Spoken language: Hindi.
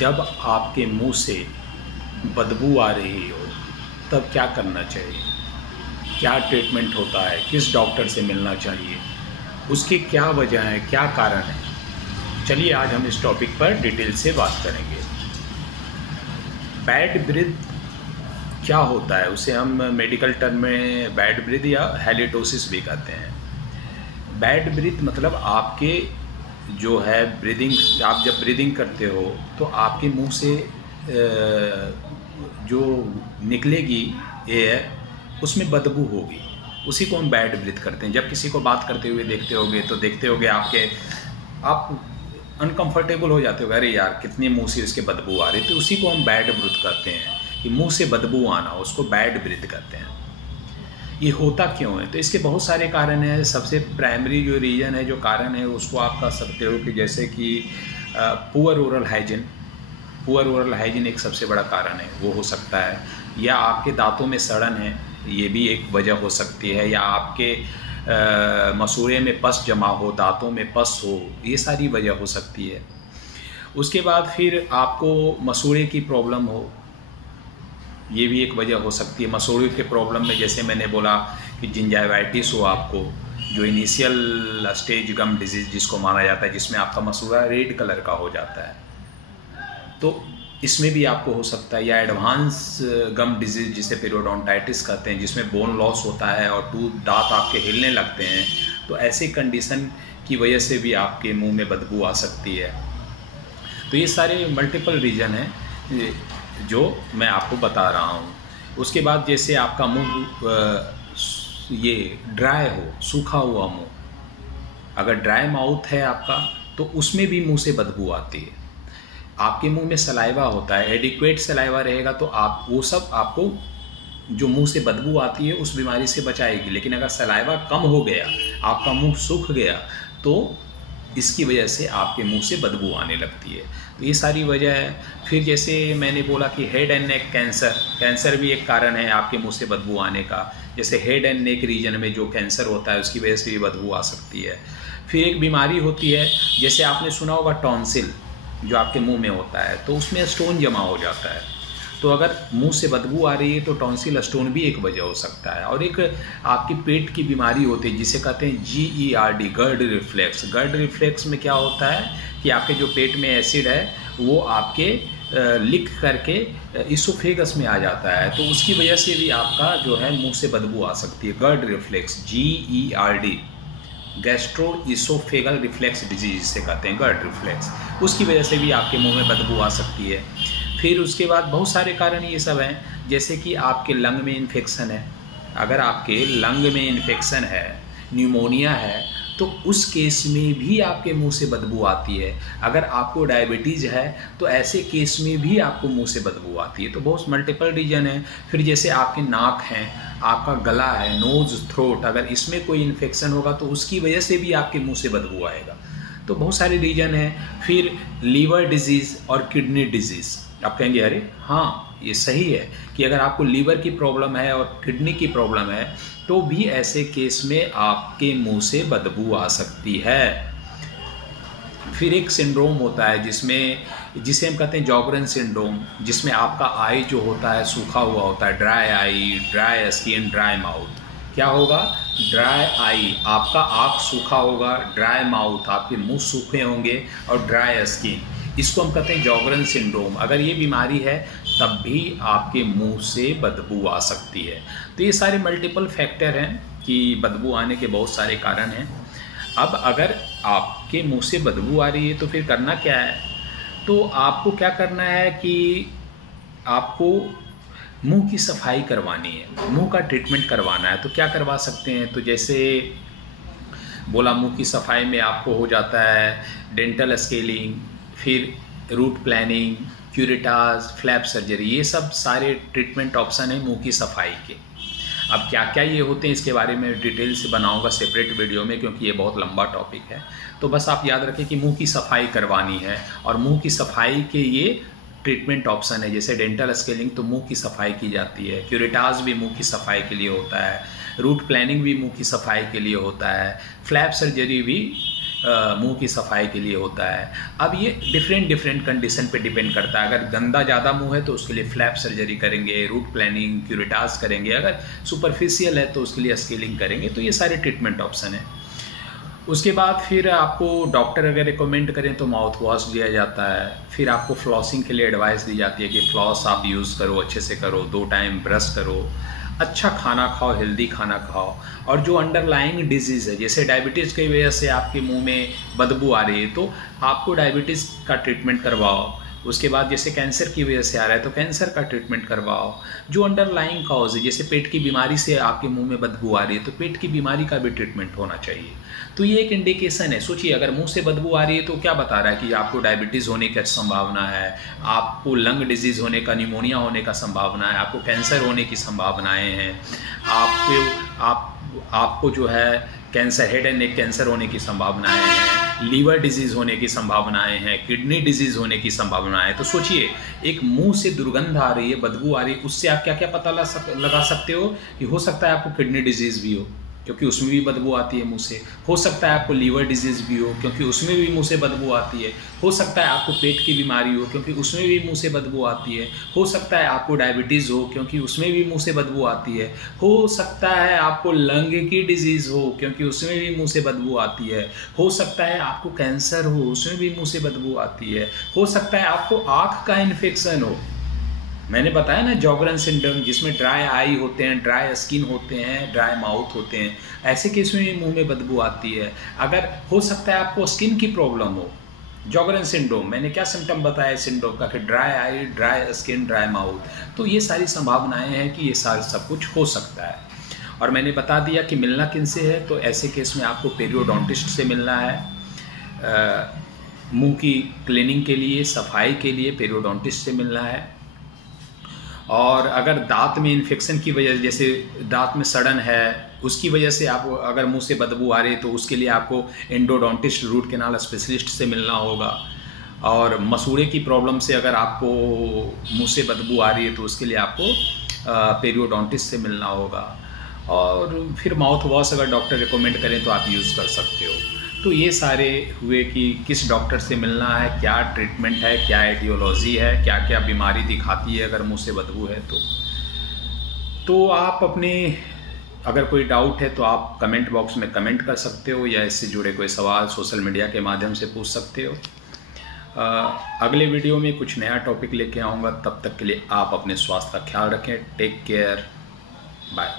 जब आपके मुंह से बदबू आ रही हो तब क्या करना चाहिए, क्या ट्रीटमेंट होता है, किस डॉक्टर से मिलना चाहिए, उसकी क्या वजह है, क्या कारण है। चलिए आज हम इस टॉपिक पर डिटेल से बात करेंगे। बैड ब्रीथ क्या होता है, उसे हम मेडिकल टर्म में बैड ब्रीथ या हैलिटोसिस भी कहते हैं। बैड ब्रीथ मतलब आपके जो है ब्रीदिंग, आप जब ब्रीदिंग करते हो तो आपके मुंह से जो निकलेगी एयर उसमें बदबू होगी, उसी को हम बैड ब्रीथ करते हैं। जब किसी को बात करते हुए देखते होगे आप अनकंफर्टेबल हो जाते हो, अरे यार कितने मुंह से इसके बदबू आ रही, तो उसी को हम बैड ब्रीथ करते हैं कि मुंह से बदबू आना, उसको बैड ब्रीथ करते हैं। ये होता क्यों है? तो इसके बहुत सारे कारण हैं। सबसे प्राइमरी जो रीज़न है, जो कारण है, उसको आप कह सकते हो कि जैसे कि पुअर ओरल हाइजीन एक सबसे बड़ा कारण है, वो हो सकता है। या आपके दांतों में सड़न है, ये भी एक वजह हो सकती है। या आपके मसूड़े में पस जमा हो, दांतों में पस हो, ये सारी वजह हो सकती है। उसके बाद फिर आपको मसूड़े की प्रॉब्लम हो, ये भी एक वजह हो सकती है। मसूड़े के प्रॉब्लम में जैसे मैंने बोला कि जिंजाइवाइटिस हो आपको, जो इनिशियल स्टेज गम डिजीज़ जिसको माना जाता है, जिसमें आपका मसूड़ा रेड कलर का हो जाता है, तो इसमें भी आपको हो सकता है। या एडवांस गम डिजीज़ जिसे पेरियोडोंटाइटिस कहते हैं, जिसमें बोन लॉस होता है और दांत आपके हिलने लगते हैं, तो ऐसे कंडीशन की वजह से भी आपके मुंह में बदबू आ सकती है। तो ये सारे मल्टीपल रीज़न हैं जो मैं आपको बता रहा हूँ। उसके बाद जैसे आपका मुंह ये ड्राई हो, सूखा हुआ मुंह, अगर ड्राई माउथ है आपका तो उसमें भी मुंह से बदबू आती है। आपके मुंह में सलाइवा होता है, एडिक्वेट सलाइवा रहेगा तो आप वो सब आपको जो मुंह से बदबू आती है उस बीमारी से बचाएगी। लेकिन अगर सलाइवा कम हो गया, आपका मुंह सूख गया, तो इसकी वजह से आपके मुंह से बदबू आने लगती है। तो ये सारी वजह है। फिर जैसे मैंने बोला कि हेड एंड नेक कैंसर भी एक कारण है आपके मुंह से बदबू आने का। जैसे हेड एंड नेक रीजन में जो कैंसर होता है उसकी वजह से भी बदबू आ सकती है। फिर एक बीमारी होती है, जैसे आपने सुना होगा टॉन्सिल, जो आपके मुंह में होता है, तो उसमें स्टोन जमा हो जाता है। तो अगर मुंह से बदबू आ रही है तो टॉन्सिल स्टोन भी एक वजह हो सकता है। और एक आपकी पेट की बीमारी होती है जिसे कहते हैं GERD, गर्ड रिफ्लेक्स। गर्ड रिफ्लेक्स में क्या होता है कि आपके जो पेट में एसिड है वो आपके लिक करके इसोफेगस में आ जाता है, तो उसकी वजह से भी आपका जो है मुंह से बदबू आ सकती है। GERD reflux, GERD, gastro oesophageal reflux disease जिसे कहते हैं, गर्ड रिफ्लेक्स, उसकी वजह से भी आपके मुंह में बदबू आ सकती है। फिर उसके बाद बहुत सारे कारण ये सब हैं, जैसे कि आपके लंग में इन्फेक्शन है। अगर आपके लंग में इन्फेक्शन है, न्यूमोनिया है, तो उस केस में भी आपके मुंह से बदबू आती है। अगर आपको डायबिटीज़ है तो ऐसे केस में भी आपको मुंह से बदबू आती है। तो बहुत मल्टीपल रीजन है। फिर जैसे आपके नाक हैं, आपका गला है, नोज़, थ्रोट, अगर इसमें कोई इन्फेक्शन होगा तो उसकी वजह से भी आपके मुंह से बदबू आएगा। तो बहुत सारे रीजन हैं। फिर लीवर डिजीज़ और किडनी डिजीज़। आप कहेंगे अरे हाँ ये सही है कि अगर आपको लीवर की प्रॉब्लम है और किडनी की प्रॉब्लम है तो भी ऐसे केस में आपके मुंह से बदबू आ सकती है। फिर एक सिंड्रोम होता है जिसे हम कहते हैं जॉगरन सिंड्रोम, जिसमें आपका आई जो होता है सूखा हुआ होता है, dry eye, dry skin, dry mouth. क्या होगा? ड्राई आई, आपका आँख सूखा होगा, ड्राई माउथ, आपके मुंह सूखे होंगे, और ड्राई स्किन, इसको हम कहते हैं जॉगरन सिंड्रोम। अगर ये बीमारी है तब भी आपके मुंह से बदबू आ सकती है। तो ये सारे मल्टीपल फैक्टर हैं कि बदबू आने के बहुत सारे कारण हैं। अब अगर आपके मुंह से बदबू आ रही है तो फिर करना क्या है? तो आपको क्या करना है कि आपको मुंह की सफाई करवानी है, मुंह का ट्रीटमेंट करवाना है। तो क्या करवा सकते हैं? तो जैसे बोला, मुंह की सफाई में आपको हो जाता है डेंटल स्केलिंग, फिर route planning, curettage, flap surgery, ये सब सारे ट्रीटमेंट ऑप्शन है मुंह की सफाई के। अब क्या क्या ये होते हैं इसके बारे में डिटेल से बनाऊंगा सेपरेट वीडियो में, क्योंकि ये बहुत लंबा टॉपिक है। तो बस आप याद रखें कि मुंह की सफाई करवानी है, और मुंह की सफाई के ये ट्रीटमेंट ऑप्शन है। जैसे डेंटल स्केलिंग तो मुंह की सफाई की जाती है, क्यूरेटाज भी मुंह की सफाई के लिए होता है, रूट प्लानिंग भी मुंह की सफाई के लिए होता है, फ्लैप सर्जरी भी मुंह की सफाई के लिए होता है। अब ये डिफरेंट कंडीशन पे डिपेंड करता है। अगर गंदा ज़्यादा मुंह है तो उसके लिए फ्लैप सर्जरी करेंगे, रूट प्लानिंग, क्यूरेटास करेंगे। अगर सुपरफिशियल है तो उसके लिए स्केलिंग करेंगे। तो ये सारे ट्रीटमेंट ऑप्शन है। उसके बाद फिर आपको डॉक्टर अगर रिकमेंड करें तो माउथ वॉश दिया जाता है। फिर आपको फ्लॉसिंग के लिए एडवाइस दी जाती है कि फ्लॉस आप यूज़ करो, अच्छे से करो, 2 टाइम ब्रश करो, अच्छा खाना खाओ, हेल्दी खाना खाओ। और जो अंडरलाइंग डिजीज़ है, जैसे डायबिटीज़ की वजह से आपके मुंह में बदबू आ रही है तो आपको डायबिटीज़ का ट्रीटमेंट करवाओ। उसके बाद जैसे कैंसर की वजह से आ रहा है तो कैंसर का ट्रीटमेंट करवाओ। जो अंडरलाइंग कॉज है, जैसे पेट की बीमारी से आपके मुंह में बदबू आ रही है तो पेट की बीमारी का भी ट्रीटमेंट होना चाहिए। तो ये एक इंडिकेशन है। सोचिए, अगर मुंह से बदबू आ रही है तो क्या बता रहा है कि आपको डायबिटीज़ होने की संभावना है, आपको लंग डिजीज़ होने का, निमोनिया होने का संभावना है, आपको कैंसर होने की संभावनाएँ हैं, आपको जो है cancer, head and neck cancer होने की संभावनाएं हैं, लीवर डिजीज़ होने की संभावनाएं हैं, किडनी डिजीज़ होने की संभावनाएं हैं। तो सोचिए, एक मुंह से दुर्गंध आ रही है, बदबू आ रही है, उससे आप क्या क्या पता लगा सकते हो कि हो सकता है आपको किडनी डिजीज़ भी हो, क्योंकि उसमें भी बदबू आती है मुंह से। हो सकता है आपको लीवर डिजीज़ भी हो, क्योंकि उसमें भी मुंह से बदबू आती है। हो सकता है आपको पेट की बीमारी हो, क्योंकि उसमें भी मुंह से बदबू आती है। हो सकता है आपको डायबिटीज़ हो, क्योंकि उसमें भी मुंह से बदबू आती है। हो सकता है आपको लंग की डिजीज़ हो, क्योंकि उसमें भी मुंह से बदबू आती है। हो सकता है आपको कैंसर हो, उसमें भी मुंह से बदबू आती है। हो सकता है आपको आँख का इन्फेक्शन हो। मैंने बताया ना, जॉगरन सिंड्रोम, जिसमें ड्राई आई होते हैं, ड्राई स्किन होते हैं, ड्राई माउथ होते हैं, ऐसे केस में भी मुंह में बदबू आती है। अगर हो सकता है आपको स्किन की प्रॉब्लम हो, जॉगरन सिंड्रोम, मैंने क्या सिम्टम बताया सिंड्रोम का, कि dry eye, dry skin, dry mouth. तो ये सारी संभावनाएं हैं कि ये सारा सब कुछ हो सकता है। और मैंने बता दिया कि मिलना किन से है। तो ऐसे केस में आपको पेरियोडोंटिस्ट से मिलना है। मुंह की क्लीनिंग के लिए, सफाई के लिए पेरियोडोंटिस्ट से मिलना है। और अगर दांत में इन्फेक्शन की वजह, जैसे दांत में सड़न है, उसकी वजह से आप अगर मुंह से बदबू आ रही है तो उसके लिए आपको एंडोडोंटिस्ट, रूट कैनाल स्पेशलिस्ट से मिलना होगा। और मसूड़े की प्रॉब्लम से अगर आपको मुंह से बदबू आ रही है तो उसके लिए आपको पेरियोडोंटिस्ट से मिलना होगा। और फिर माउथ वॉश अगर डॉक्टर रिकमेंड करें तो आप यूज़ कर सकते हो। तो ये सारे हुए कि किस डॉक्टर से मिलना है, क्या ट्रीटमेंट है, क्या एटियोलॉजी है, क्या क्या बीमारी दिखाती है अगर मुंह से बदबू है तो आप अपने, अगर कोई डाउट है तो आप कमेंट बॉक्स में कमेंट कर सकते हो, या इससे जुड़े कोई सवाल सोशल मीडिया के माध्यम से पूछ सकते हो। अगले वीडियो में कुछ नया टॉपिक लेके आऊँगा। तब तक के लिए आप अपने स्वास्थ्य का ख्याल रखें। Take care, bye.